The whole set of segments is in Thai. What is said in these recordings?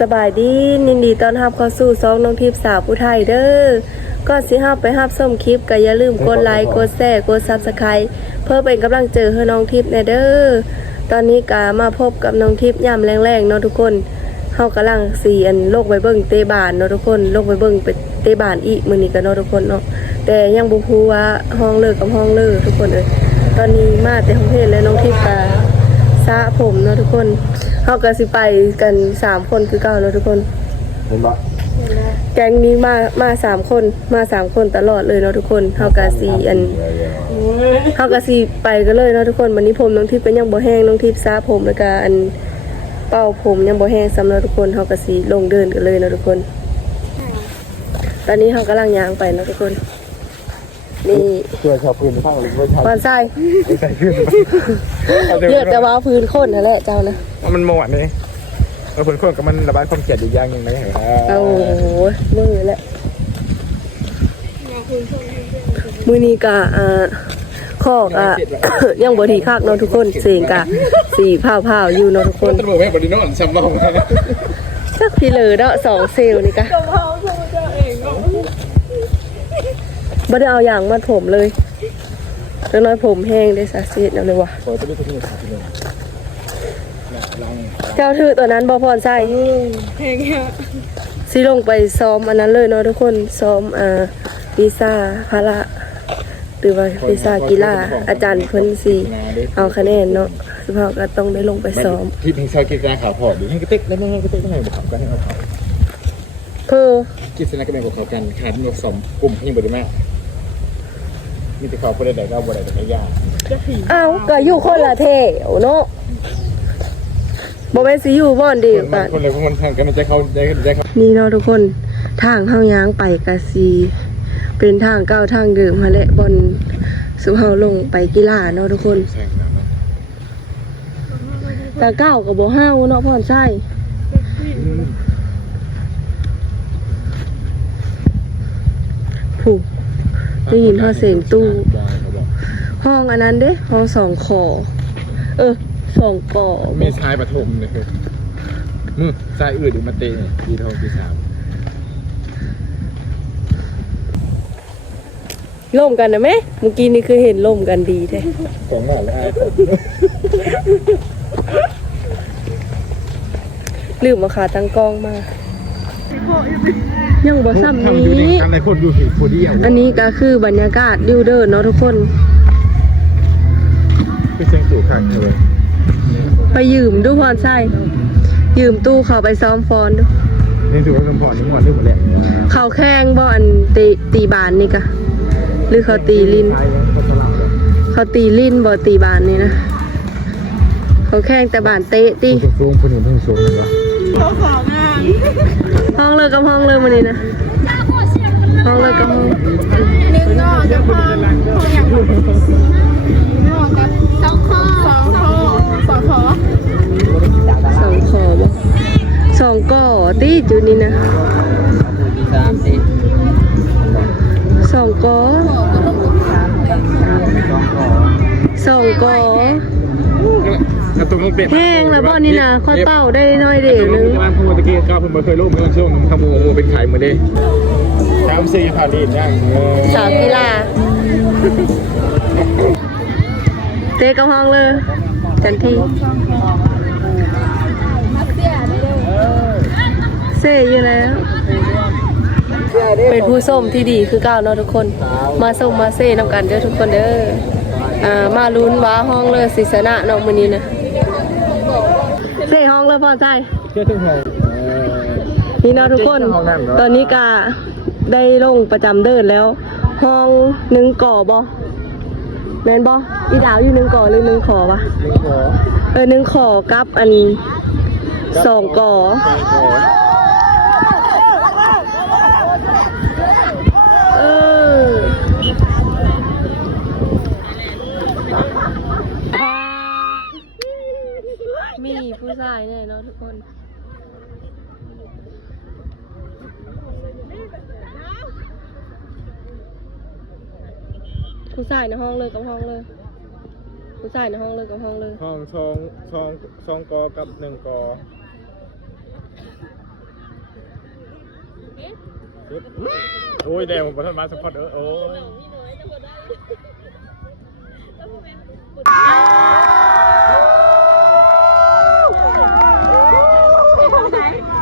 สบายดียินดีต้อนรับเข้าสู่ซองน้องทิพย์สาวผู้ไทยเด้อก็สิฮับไปฮับส้มคลิปก็อย่าลืมกดไลค์กดแชร์กด Subscribe เพื่อเป็นกำลังใจให้น้องทิพย์แน่เด้อตอนนี้ก็มาพบกับน้องทิพย์ยามแรงๆเนาะทุกคนเฮากำลังสิโลกไปเบิ่งเตะบานเนาะทุกคนโลกไปเบิ่งไปเตะบานอีกมื้อนี้ก็เนาะทุกคนเนาะแต่ยังบ่ฮู้ว่าห้องเลิกกับห้องเลิกทุกคนเอ้ยตอนนี้มาแต่ห้องเพศแล้วน้องทิพย์ก็สระผมเนาะทุกคนเฮาก็สิไปกัน3คนคือเก่าเนาะทุกคนเห็นปะแก๊งนี้มา3คนมา3คนตลอดเลยเนาะทุกคนเฮาก็สิเฮาก็สิไปกันเลยเนาะทุกคนวันนี้ผมน้องทิพย์ก็ยังบ่แห้งน้องทิพย์สระผมแล้วก็เป่าผมยังบ่แห้งสำหรับทุกคนเฮาก็สิลงเดินกันเลยเนาะทุกคนตอนนี้เฮากำลังย่างไปเนาะทุกคนนี่ตัวชาวพื้นข้างหรือว่าชาววานทรายใส่พื้นเลือดแต่ว่าพื้นคนนั่นแหละเจ้านะมันหมดเลยพื้นคนกับมันระบายความเกลียดอยู่อย่างนึงไหมเหรอโอ้โหมือแหละมือนี้กะคอกยังบ่ทีคักเนาะทุกคนเสียงกะสีผ้าอยู่เนาะทุกคนตำรวจแม่บดีนอนซ้ำลองสักทีเลยเนาะ2 เซลล์นี่กะบ่ได้เอาอย่างมัดผมเลยจังน้อยผมแห้งได้ซะสิเนาะเลยว่ะเจ้าถือตัวนั้นบ่พรใส่แห้งสิลงไปซ้อมอันนั้นเลยเนาะทุกคนซ้อมวีซ่าพละหรือว่าวีซ่ากีฬาอาจารย์เพิ่นสิเอาคะแนนเนาะสุภาพก็ต้องได้ลงไปซ้อมที่เพลงชาวกีฬาขาวพอดีให้กระติกแล้วให้กระติกข้างในบอกกันให้เขากิจสนะก็เป็นของเขากันขาดนกสมกลุ่มยังบ่ได้มากมีแต่เขาบ่ได้ได้ก็บ่ได้แต่ยากอ้าวก็อยู่คนละเท่เนาะบ่แม่นสิอยู่บ่อนดีกันคนเลยคนทางกันใจเขานี่เนาะทุกคนทางเฮาย่างไปก็สิเป็นทางเก่าทางเดิมหั่นแหละบ่อนสุเฮาลงไปกีฬาเนาะทุกคนแต่เก่าก็บ่ห้าวเนาะพ่อนใช่ผู้ได้ยินเสียงตู้ห้องอันนั้นเด้ห้อง2 ขอ2 ก่อเมษายปฐมเลยคือสายอื่นมาเตะปีทองปี3ล่มกันนะแม่เมื่อกี้นี่คือเห็นล่มกันดีแท้ของหน้าแล้วลืมมาขาตั้งกล้องมายังบ่ซ้ำนี้อันนี้ก็คือบรรยากาศดิวเดอร์เนาะทุกคนไปเชียงตู่ขังเลยไปยืมดูพรใช่ยืมตู้เขาไปซ้อมฟอนดูนี่ถือว่าซ้อมฟอนนี่หมดเรื่องหมดแหละเขาแข่งบอลตีบานนี่กะหรือเขาตีลิ้นเขาตีลิ้นบอตีบานนี่นะเขาแข่งแต่บานเตะตีสูงคนหนึ่งเพิ่งสูงเลยวะห้องเลยกับห้องเลยวันนี้นะห้องเลยกับห้อง2 ก่อตีจุดนี้นะ2 ก่อแห้งแล้วบ่นี่นะค่อยเป่าได้น้อยเดียวนึงบ้านพูดตะกี้ก็เพิ่งมาเคยร่วมกันช่วงขโมยเป็นขายมือเด้3-4ผ่านดีย่างสาวกีฬาเตะกับห้องเลยจันทีเซ่อยู่แล้วเป็นผู้ส้มที่ดีคือเก่าเนาะทุกคนมาส้มมาเซ่นำกันเด้อทุกคนเด้อมาลุ้นว่าห้องเลยศิษณะน้องมื้อนี้นะเซ่ห้องเลยพ่อใจนี่เนาะทุกคนตอนนี้กาได้ลงประจำเดินแล้วห้อง1 ก่อบ่แม่นบ่อีดาวอยู่1 ก่อหรือ1 ขอวะ1 ขอกับอัน2 ก่อมีผู้ชายแน่เนาะทุกคนผู้ชายในห้องเลยกับห้องเลยผู้ชายในห้องเลยกับห้องเลยห้อง2 กอกับ1 กอ โอ้ยแดงผมประทับมาสปอร์ตโอ้ย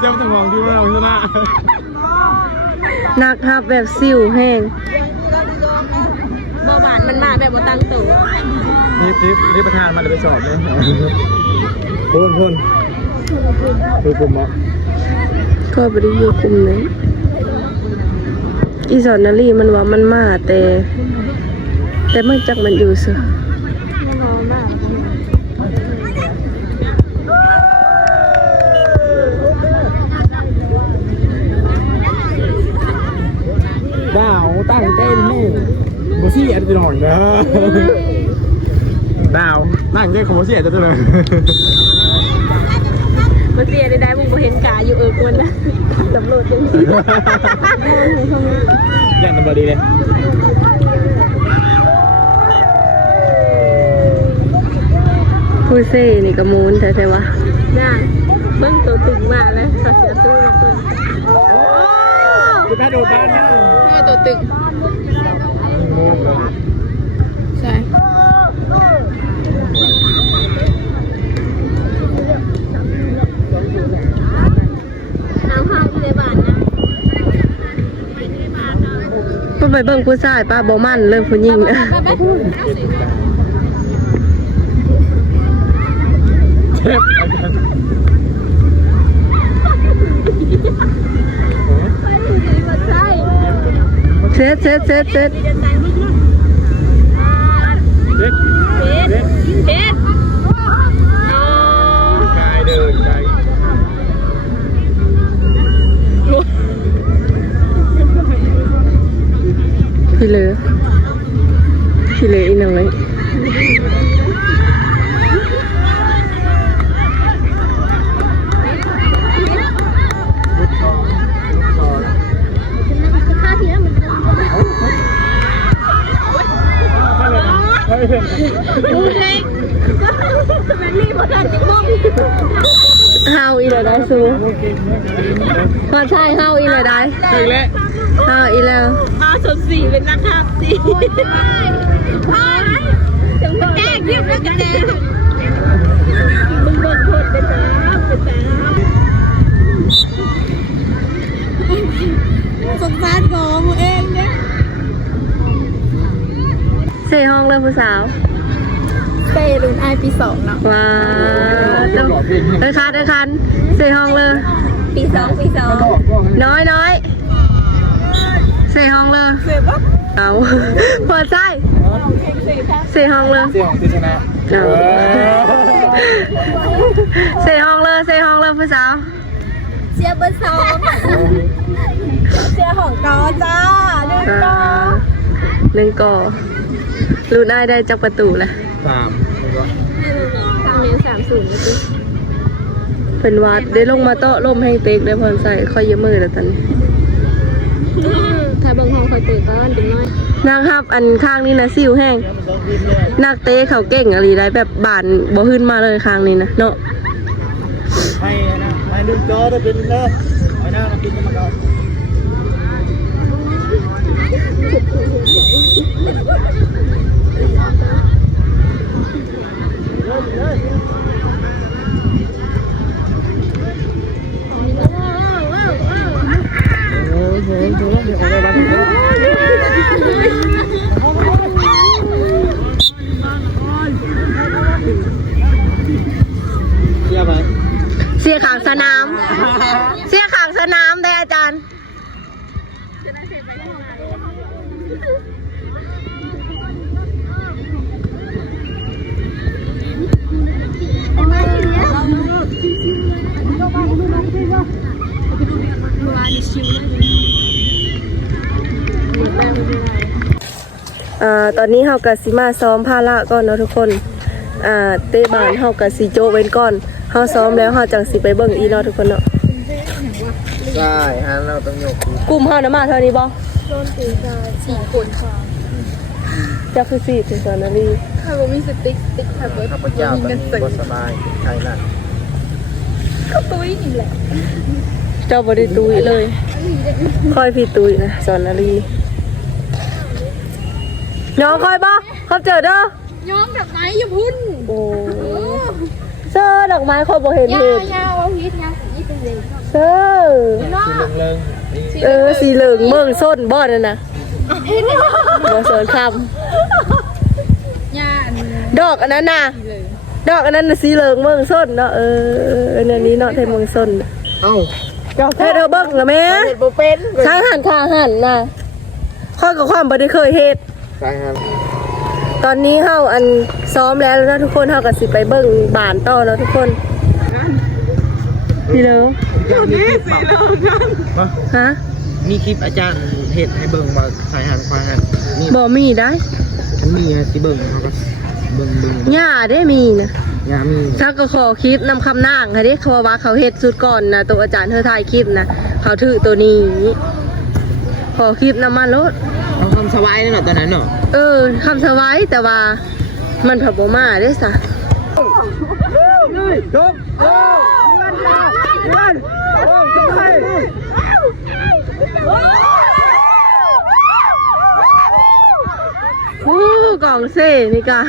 เจ้าต้องมองที่ว่าเราชนะ นักฮับแบบซิวแห้ง เบาหวานมันมาแบบบ่ตั้งตัว นี่ประธานมันเลยไปสอบเลยพูนคือกลุ่มอ่ะ ก็บริยูกลุ่มนั้นอีสอนนาลีมันว่ามันมาแต่มันจักมันอยู่ซะ แน่นอนมาก ดาวตั้งเต้นนี่บูซี่อันจะหน่อยนะดาวนั่งเต้นของบูซี่อันจะเลย มาเสียได้มึงบ่เห็นกาอยู่กวนนะตำรวจจังซี่ ยังนำมาดีเลย ผู้เซ่นี่ก็มูนใช่วะ น่าเบิ่งตัวตึงมาแล้วเขาเสียตู้มาเพิ่น จะแพ้โดดบ้านนะ นี่ตัวตึงใช่น้ำห้างที่ในบ้านนะ เพิ่นไปเบิ่งผู้ชายป้าบ่มั่นเริ่มผู้หญิงนะ ใช่ เซ็ต เด็ด เฮ็ดอ๋อก ายเดินกาย พี่เหลืออีกหน่อยเฮาอีเลยได้สูพอใช่เฮาอีเลยได้ ถึงแล้ว เฮาอีแล้ว มาสดสีเป็นนักขับสีแก้ยิ้มแล้วกันแน่มึงเบิ่งคนเป็นตาสงสารของเองเนี่ย เซ่ห้องเลยผู้สาว เต้รุ่นไอปี2เนาะ ว้าวเดินคันเซ่ห้องเลย ปี2 น้อยเซ่ห้องเลย เจ็บปะ เอาพอใช่เซ่ห้องเลย เสี่ยงที่ชนะ เอาเซ่ห้องเลยผู้สาว เชียร์เบอร์2เชียร์ของกอจ้าเล่นกอ หนึ่งก่อรูนได้ได้จากประตูแหละ 3 3 3-0นะพี่ เป็นวัดได้ลงมาโต๊ะล่มให้เป๊กได้พรใส่ค่อยเยอะมือแล้วตอนนี้ ถ้าเบิ่งห้องคอยเตะก้อนจังน้อย นางฮับอันข้างนี้นะซิวแห้งนักเตะเขาเก่งอะไรได้แบบบานบ่ขึ้นมาเลยข้างนี้นะเนาะ ให้นะให้ดึงจอได้เป็นเลยให้หน้ามากินกันมาก่อน เชื่อไหม เสียขางสนามได้อาจารย์ตอนนี้เฮากะสิมาซ้อมพาระก่อนเนาะทุกคนเตะบานเฮากะสิโจเว้นก่อนเฮาซ้อมแล้วเฮาจังสิไปเบิ่งอีเนาะทุกคนเนาะ ใช่ฮะเราต้องยก กลุ่มเฮานะมาเท่านี้บ่ โดนตีได้4 คนค่ะ จะคือ4ถึง2นาที ถ้าบ่มีสติ๊กถ้าเบิด ข้าพเจ้า มี ตอน เงิน นี้ ซื้อ ก็สบายใช่ละ ก็ตุ้ยนี่แหละ เจ้าบ่ได้ตุยเลย น คอยพี่ตุ้ยนะสอนนาลีน้องคอยบ่เขาเจอเด้อ ย้อมดอกไม้อยู่พุ่น โอ้เซอร์ดอกไม้คอยบ่เห็น ยา เห็น ยาเอาฮิตยาสีเป็นเลย เซอร์ เนาะ สีเหลืองเมืองส้นบ่นั่นนะบ่สอนค ยา ำดอกอันนั้นน่ะดอกอันนั้นน่ะสีเหลืองเมืองส้นเนาะอันนี้เนาะไทยเมืองส้น เอ้า เธอเบิ่งละแม่ เห็ดโบเป็น ข้างหันข้างหันน่ะข้อยกับความบ่ได้เคยเฮ็ด ใช่ครับ ตอนนี้เฮาอันซ้อมแล้วนะทุกคนเฮาก็สิไปเบิ่งบานต่อแล้วทุกคนพี่เลิฟ ฮะ มีคลิปอาจารย์เห็ดให้เบิ่งมาสายหันควายหันนี่ บ่มีได้ ฉันมีไงสิเบิ่งเขาก็เบิ่ง หญ้าได้มีนะ ยามี ถ้าก็ขอคลิปนำคำนางค่ะเด้เขาว่าเขาเฮ็ดสุดก่อนนะตัวอาจารย์เธอถ่ายคลิปนะเขาถือตัวนี้ขอคลิปนำมาโลด เอาคำสวายนี่เนาะตอนนั้นเนาะ คำสไว้แต่ว่ามันผับบ่มาได้ซะ จบเงินจบไป กล่องเซ่นี่กะ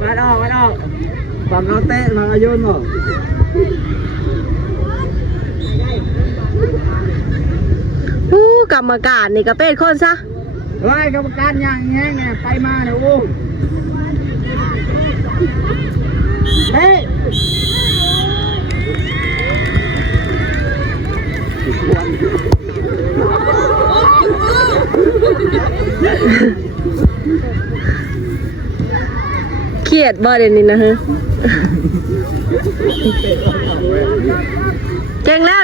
มันออกความเราเตะมาโยนหมด กรรมการนี่ก็เป็นคนซะ เฮ้ยกรรมการอย่างแง่เนี่ยไปมาเนี่ยโอ้เฮ้ย เครียดบ่เดี๋ยวนี้นะฮะ เก่งแล้ว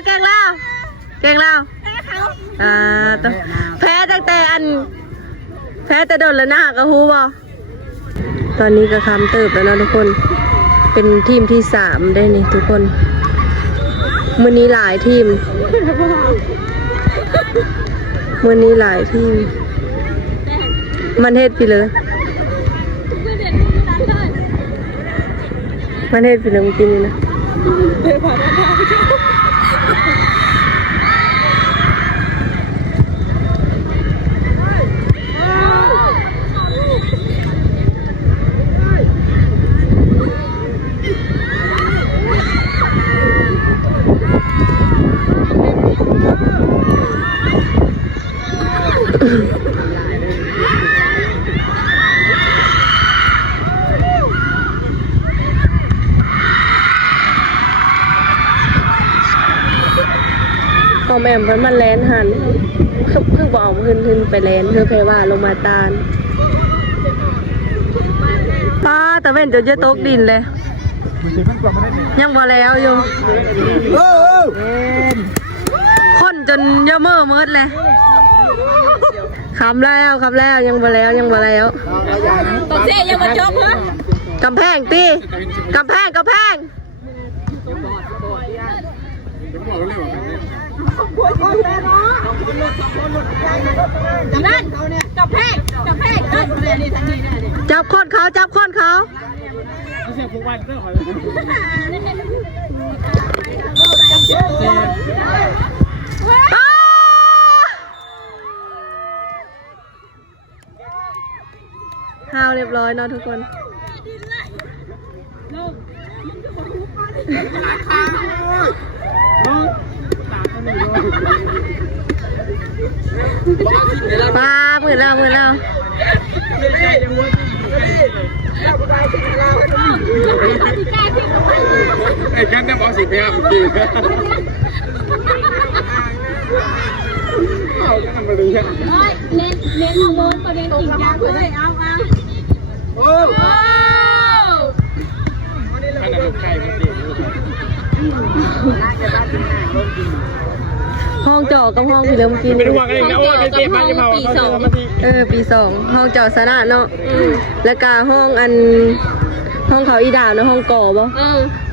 ต้องแพ้ตั้งแต่แพ้แต่โดนแล้วนะก็ฮู้บ่ตอนนี้ก็คำเติบแล้วนะทุกคน เป็นทีมที่3ได้นี่ทุกคนมื้อนี้หลายทีม มันเฮ็ดไปเลย มันเฮ็ดไปเลยเมื่อกี้นี่นะพอแม่มมันแลนหันเพิ่งบอกขึ้นไปแลนเธอแพรว่าลงมาตาลป้าแต่เว้นจนจะตกดินเลยยังบ่แล้วอยู่คนจนเยอะเมื่อเมิดเลยคำแล้วยังบ่แล้วตกเสียยังมาจบเหรอก ำแพงตีกำแพงนั่นกับแพงนั่นนี่ทางนี้ได้ดิ จับคนเขาห้าวเรียบร้อยเนาะทุกคนป้าหมื่นแล้วไอ้กันเนี่ยบอกสิบห้าปีเอาก็ทำมาเลยครับ เล่นฮอร์โมนประเด็นจริงจังเลยเอา โอ้อันนั้นลูกไก่มันเด็ก ห้องเจาะกับห้องพี่เริ่มกิน เป็นห่วงอะไรนะโอ้ยเจ็บมาจะเมาปีสองปี2ห้องเจาะสนะเนาะแล้วก็ห้องเขาอีดาวเนาะห้องก่อบ่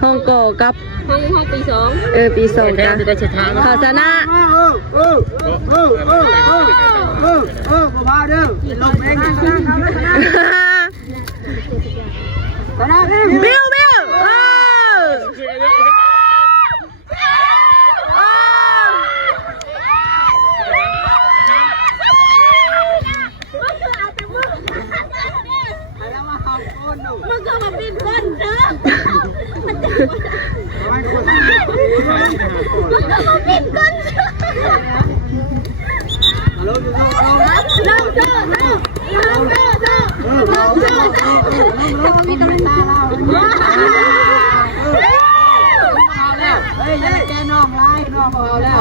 ห้องก่อกับห้องปี2ปี2จ้ะเขาสนะพาเด้อเป็นลมเองบิว มีกำลังตาเราเฮ้ยแกน้องไล่น้องเอาแล้ว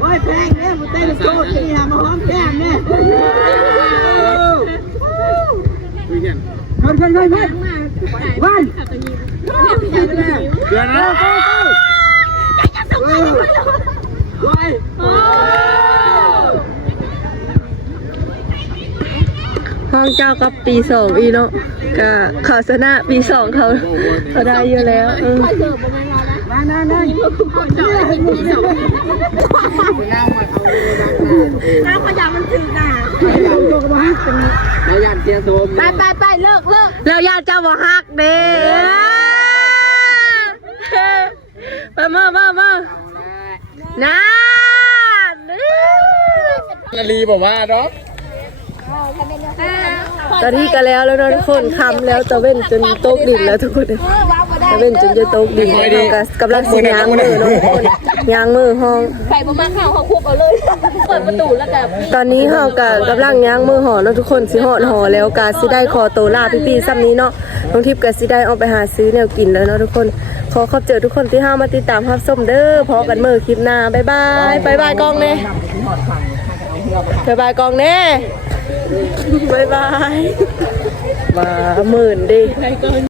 โอ้ยแพงเนี่ยมันเต้นโซ่ที่หามาหอมแก้มเนี่ยคนวันเดี๋ยวนะห้องเจ้ากับปีสองอีเนาะก็เขาชนะปีสองเขาได้อยู่แล้วนั่นน้ำขยะมันถึงน่ะแล้วยันเจียโซมไปเลิกแล้วญาติเจ้าบ่ฮักเด้มานะ นาลีบอกว่าดอก ตอนนี้ก็แล้วเนาะทุกคนคำแล้วจะเว้นจนโต๊ะดินแล้วทุกคนจะเว้นจนจะโต๊ะดินแล้วก็กำลังสิยางมือเนาะทุกคนยางมือห้องไปประมาณข้าวเขาคุบเอาเลยเปิดประตูแล้วกันตอนนี้เฮาก็กำลังยางมือห่อเนาะทุกคนสิห่อห่อแล้วก็สิได้คอโตลาพี่ๆซ้ำนี้เนาะน้องทิพย์ก็สิได้เอาไปหาซื้อแนวกินแล้วเนาะทุกคนขอขอบเจอทุกคนที่ห้ามาติดตามรับชมเด้อพอกันมื้อคลิปหน้าบ๊ายบายกล้องเน่บ๊ายบายกล้องเน่บ๊ายบายมาหมื่นดิ